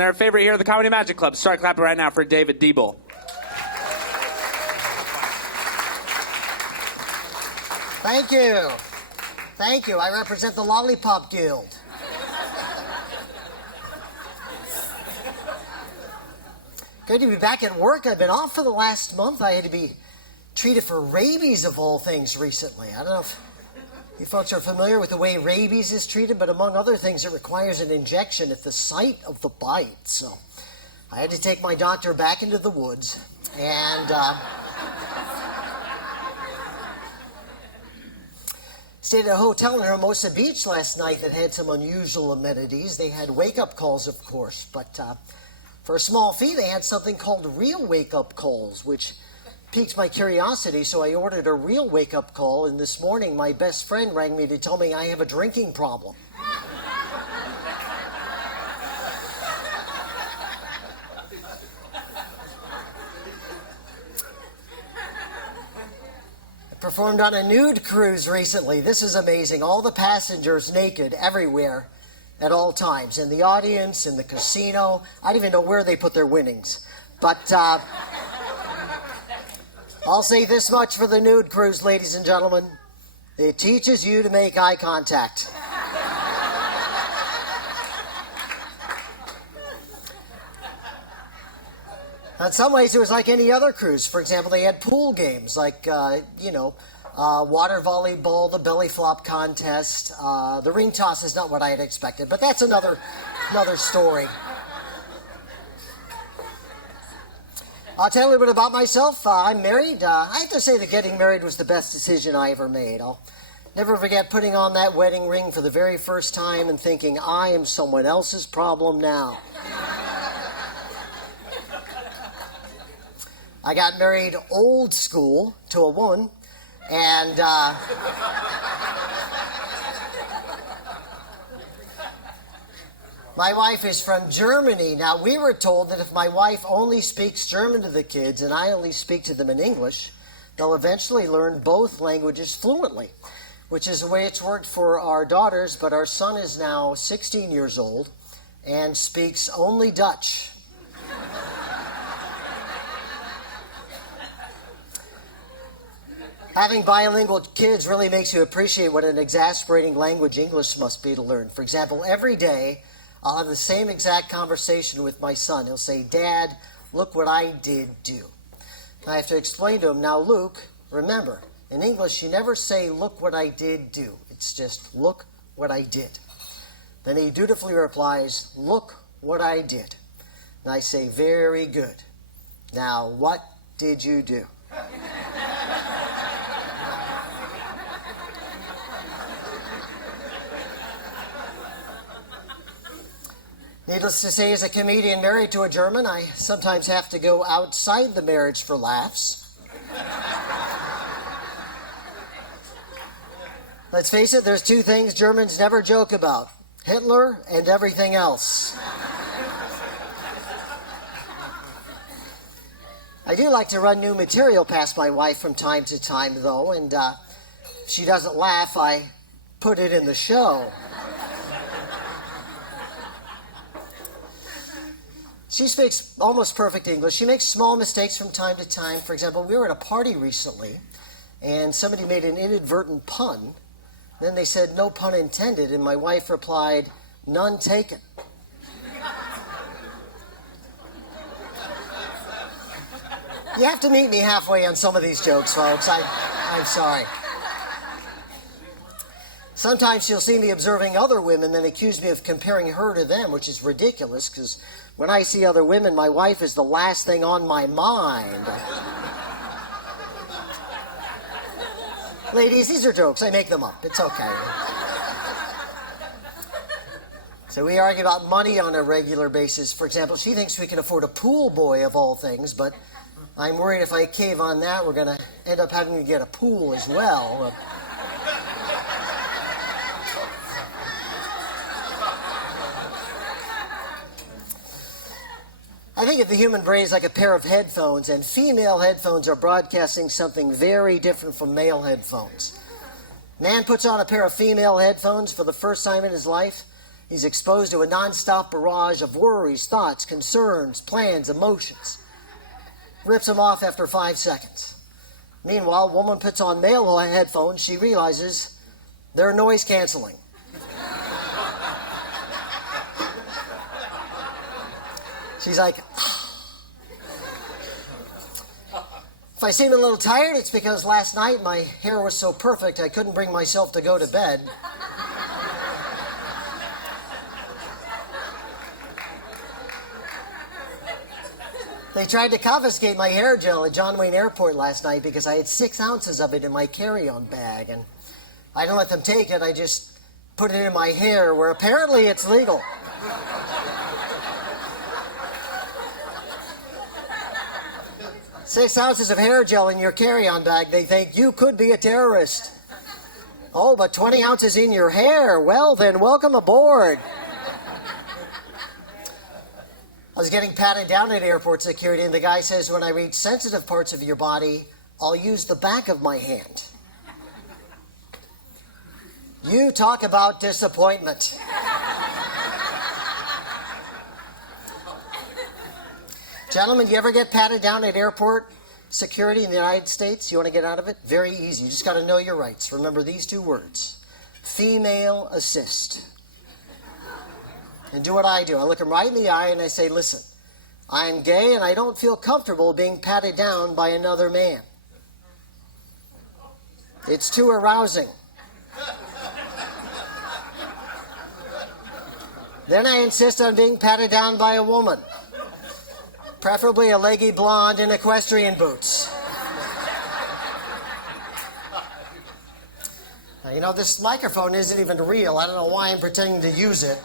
Our favorite here at the Comedy Magic Club. Start clapping right now for David Deeble. Thank you. Thank you. I represent the Lollipop Guild. Good to be back at work. I've been off for the last month. I had to be treated for rabies of all things recently. I don't know if you folks are familiar with the way rabies is treated, but among other things, it requires an injection at the site of the bite. So I had to take my doctor back into the woods and stayed at a hotel in Hermosa Beach last night that had some unusual amenities. They had wake-up calls, of course, but for a small fee, they had something called real wake-up calls, which piqued my curiosity, so I ordered a real wake-up call, and this morning my best friend rang me to tell me I have a drinking problem. I performed on a nude cruise recently. This is amazing. All the passengers naked everywhere at all times. In the audience, in the casino. I don't even know where they put their winnings. But I'll say this much for the nude cruise, ladies and gentlemen. It teaches you to make eye contact. In some ways, it was like any other cruise. For example, they had pool games like, water volleyball, the belly flop contest. The ring toss is not what I had expected, but that's another story. I'll tell you a little bit about myself. I'm married. I have to say that getting married was the best decision I ever made. I'll never forget putting on that wedding ring for the very first time and thinking, I am someone else's problem now. I got married old school to a woman, and my wife is from Germany. Now, we were told that if my wife only speaks German to the kids and I only speak to them in English, they'll eventually learn both languages fluently, which is the way it's worked for our daughters, but our son is now 16 years old and speaks only Dutch. Having bilingual kids really makes you appreciate what an exasperating language English must be to learn. For example, every day I'll have the same exact conversation with my son. He'll say, Dad, look what I did do. I have to explain to him, now, Luke, remember, in English you never say, look what I did do. It's just, look what I did. Then he dutifully replies, look what I did. And I say, very good. Now, what did you do? Needless to say, as a comedian married to a German, I sometimes have to go outside the marriage for laughs. Let's face it, there's two things Germans never joke about: Hitler and everything else. I do like to run new material past my wife from time to time, though, and if she doesn't laugh, I put it in the show. She speaks almost perfect English. She makes small mistakes from time to time. For example, we were at a party recently, and somebody made an inadvertent pun. Then they said, no pun intended, and my wife replied, none taken. You have to meet me halfway on some of these jokes, folks. I'm sorry. Sometimes she'll see me observing other women, then accuse me of comparing her to them, which is ridiculous, because when I see other women, my wife is the last thing on my mind. Ladies, these are jokes. I make them up. It's okay. So we argue about money on a regular basis. For example, she thinks we can afford a pool boy of all things, but I'm worried if I cave on that, we're going to end up having to get a pool as well. I think of the human brain as like a pair of headphones, and female headphones are broadcasting something very different from male headphones. Man puts on a pair of female headphones for the first time in his life, He's exposed to a nonstop barrage of worries, thoughts, concerns, plans, emotions. Rips them off after 5 seconds. Meanwhile, a woman puts on male headphones. She realizes they're noise canceling. She's like, if I seem a little tired, it's because last night my hair was so perfect I couldn't bring myself to go to bed. They tried to confiscate my hair gel at John Wayne Airport last night because I had 6 ounces of it in my carry-on bag. And I didn't let them take it. I just put it in my hair, where apparently it's legal. Six ounces of hair gel in your carry-on bag. They think you could be a terrorist. Oh, but 20 ounces in your hair. Well, then, welcome aboard. I was getting patted down at airport security, and the guy says, when I reach sensitive parts of your body, I'll use the back of my hand. You talk about disappointment. Gentlemen, you ever get patted down at airport security in the United States? You want to get out of it? Very easy. You just got to know your rights. Remember these 2 words. Female assist. And do what I do. I look them right in the eye and I say, listen, I'm gay and I don't feel comfortable being patted down by another man. It's too arousing. Then I insist on being patted down by a woman. Preferably a leggy blonde in equestrian boots. Now, this microphone isn't even real. I don't know why I'm pretending to use it.